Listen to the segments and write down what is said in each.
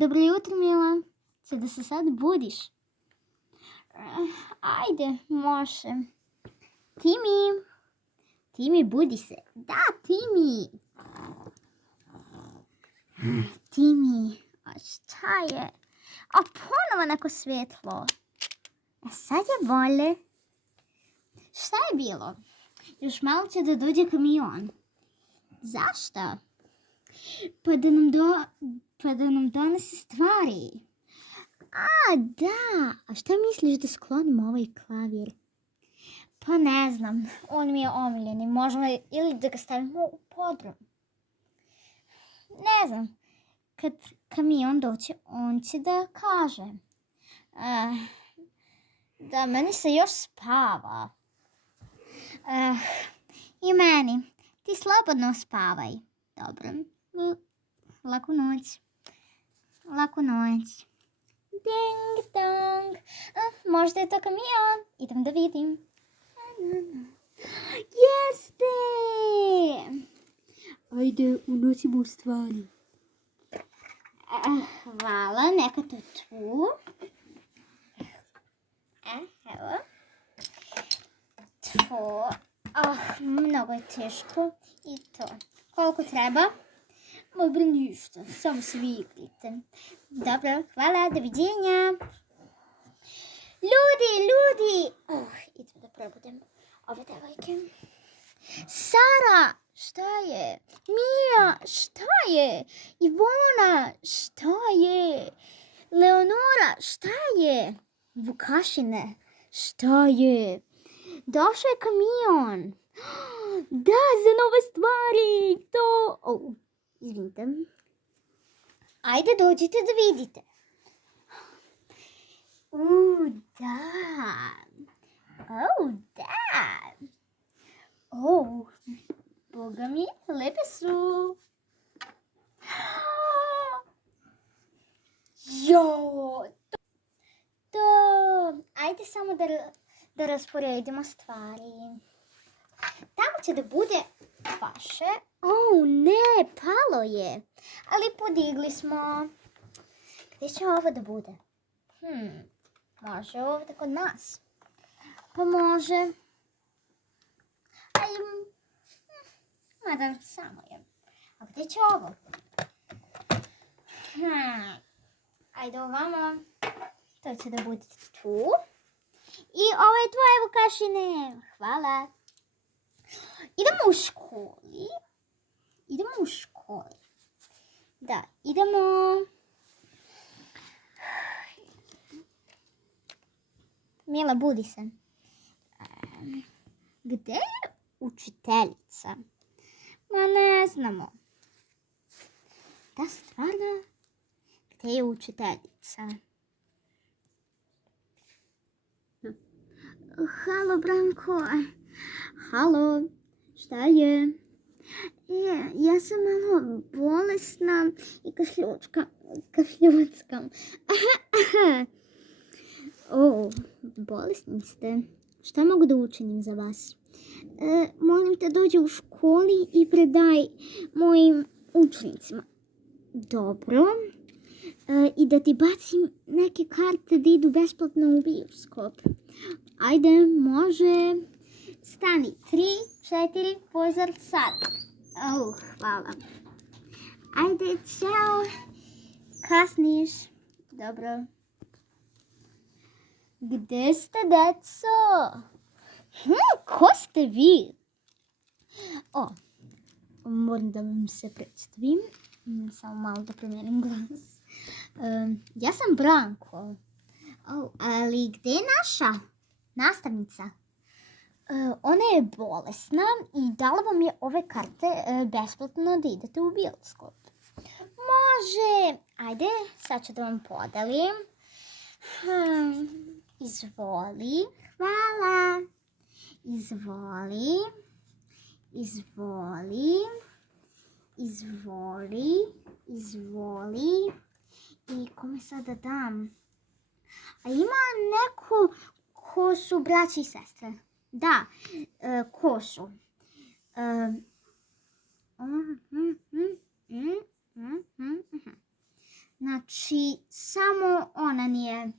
Dobro jutro, Mila. Če da se sad budiš? Ajde, može. Timi, budi se. Da, Timi. Timi, a šta je? A ponovo neko svjetlo. A sad je bolje. Šta je bilo? Još malo će da dođe kamion. Zašto? Pa da nam donese stvari. A, da. A šta misliš da sklonim ovaj klavir? Pa ne znam. On mi je omiljeni. Možemo ili da ga stavimo u podrum. Ne znam. Kad kamion doće, on će da kaže. Da, meni se još spava. I meni. Ti slobodno spavaj. Dobro. Laku noć. Laku noć. Ding dong. Možda je to kamion. Idem da vidim. Jeste! Ajde, unosimo stvari. Hvala, neka to tu. Evo. To. Mnogo je teško. I to. Koliko treba? Dobro, ništa. Samo se vi igrite. Dobro, hvala, doviđenja. Ljudi! Idem da probudem ove devojke. Sara, šta je? Mija, šta je? Ivona, šta je? Leonora, šta je? Vukašine, šta je? Došao je kamion. Da, za nove stvari. To... izvinite. Ajde, dođite da vidite. Da. Da. Boga mi, lepe su. Ajde samo da rasporedimo stvari. Tamo će da bude vaše. Ne, palo je. Ali podigli smo. Gdje će ovo da bude? Može ovdje kod nas. Pa može. Mada samo je. A gdje će ovo? Ajde ovamo. To će da bude tu. I ovo je tvoje, Vukašine. Hvala. Idemo u školi. Da, idemo. Mila, budi se. Gdje je učiteljica? Ma ne znamo. Da, stvarno? Gdje je učiteljica? Halo, Branko. Halo, šta je? Ja sam malo bolesna i kašljuckam. Bolesni ste. Šta mogu da učinim za vas? Molim te dođi u školi i predaj mojim učenicima. Dobro. I da ti bacim neke karte da idu besplatno u bioskop. Ajde, može. Stani, 3, 4, pozor, sad. Hvala. Ajde, čao. Kasniš. Dobro. Gde ste, deco? Ko ste vi? Moram da vam se predstavim. Samo malo da promijenim glas. Ja sam Branko. Ali gdje je naša nastavnica? Ona je bolesna i dala vam je ove karte besplatno da idete u bioskop. Može. Ajde, sad ću da vam podelim. Izvoli. Hvala. Izvoli. I kome sad da dam? A ima neko ko su braći i sestre. Da, ko su? Znači, samo ona nije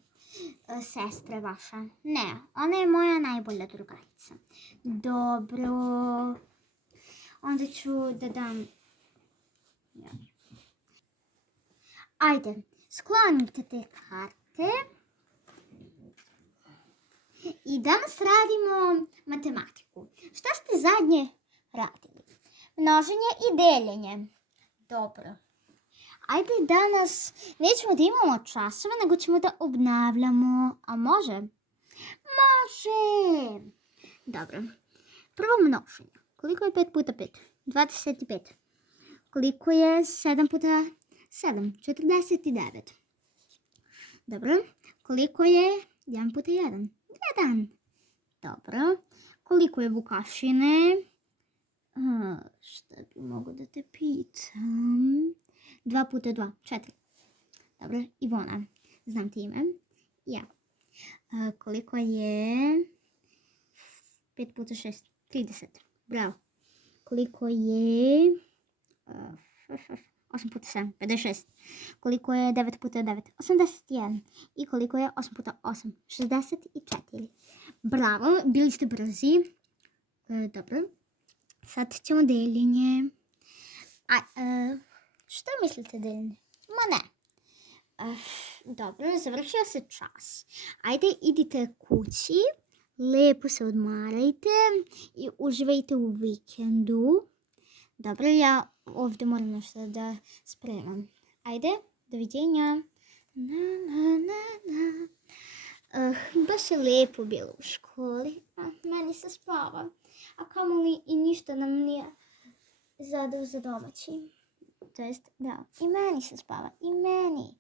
sestra vaša. Ne, ona je moja najbolja drugarica. Dobro. Onda ću da dam... Ajde, sklonite te karte. I danas radimo matematiku. Šta ste zadnje radili? Množenje i deljenje. Dobro. Ajde danas nećemo da imamo časova, nego ćemo da obnavljamo. A može? Može! Dobro. Prvo množenje. Koliko je 5 puta 5? 25. Koliko je 7 puta 7? 49. Dobro. Koliko je 1 puta 1? 1. Dobro. Koliko je Vukašine? Šta bi mogo da te pitam? 2 puta 2, 4. Dobro, Ivona. Znam ti ime. Ja. Koliko je 5 puta 6? 30. Bravo. Koliko je 8 puta 7? 56. Koliko je 9 puta 9? 81. I koliko je 8 puta 8? 64. Bravo, bili ste brzi. Dobro. Sad ćemo deljenje. Što mislite deljenje? Ma ne. Dobro, završio se čas. Ajde, idite kući. Lepo se odmarajte i uživajte u vikendu. Dobro, ja ovdje moram nešto da spremam. Ajde, doviđenja. Baš je lepo bilo u školi. Meni se spava. A kamoli i ništa nam nije zadao za domaći. To jest, da, i meni se spava. I meni.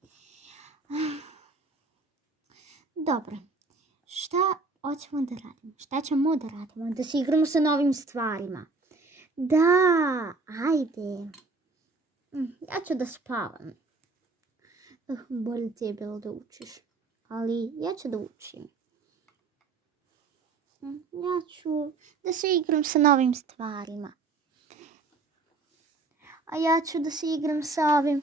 Dobro. Šta hoćemo da radimo? Šta ćemo da radimo? Da se igramo sa novim stvarima. Da, ajde. Ja ću da spavam. Bolje ti je bilo da učiš. Ali ja ću da učim. Ja ću da se igram sa novim stvarima. A ja ću da se igram sa ovim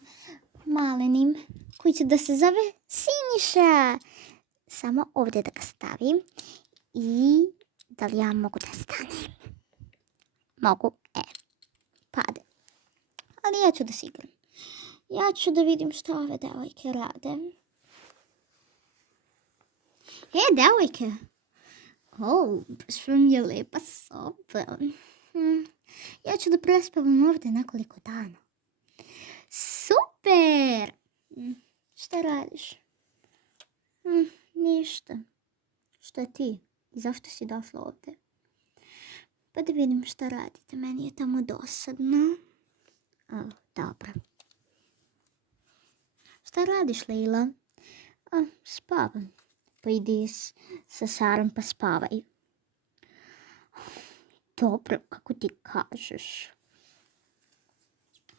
malenim koji će da se zove Siniša. Samo ovdje da ga stavim. I da li ja mogu da stanem? Mogu, pade. Ali ja ću da se igram. Ja ću da vidim što ove devojke rade. Devojke. Baš vam je lepa soba. Ja ću da prespavam ovdje nekoliko dana. Super! Šta radiš? Ništa. Šta ti? I zašto si došla ovdje? Pa da vidim šta radite. Meni je tamo dosadno. Dobro. Šta radiš, Leila? Spavam. Pa idi sa Sarom pa spavaj. Dobro, kako ti kažeš.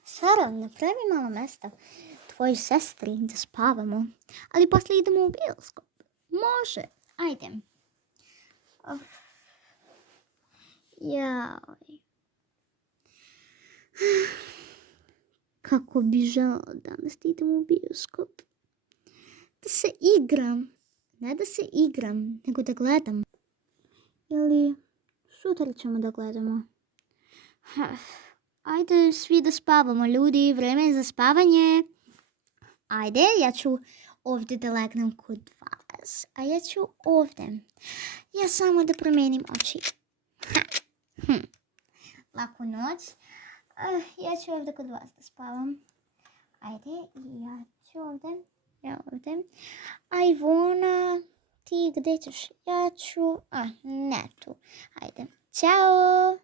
Sara, napravi malo mesta tvojoj sestri da spavamo. Ali poslije idemo u bioskop. Može. Ajde. Jaj. Kako bi želala danas da idem u bioskop. Da se igram. Ne da se igram, nego da gledam. Ili sutra ćemo da gledamo. Ajde svi da spavamo, ljudi. Vreme je za spavanje. Ajde, ja ću ovdje da legnem kod vas. A ja ću ovdje. Ja samo da promenim oči. Laku noć. Ja ću ovdje kod vas da spavam. Ajde, ja ću ovdje. Ja ovdje. A Ivona, ti gdje ćeš? Ja ću... ne tu. Ajde. Ćao!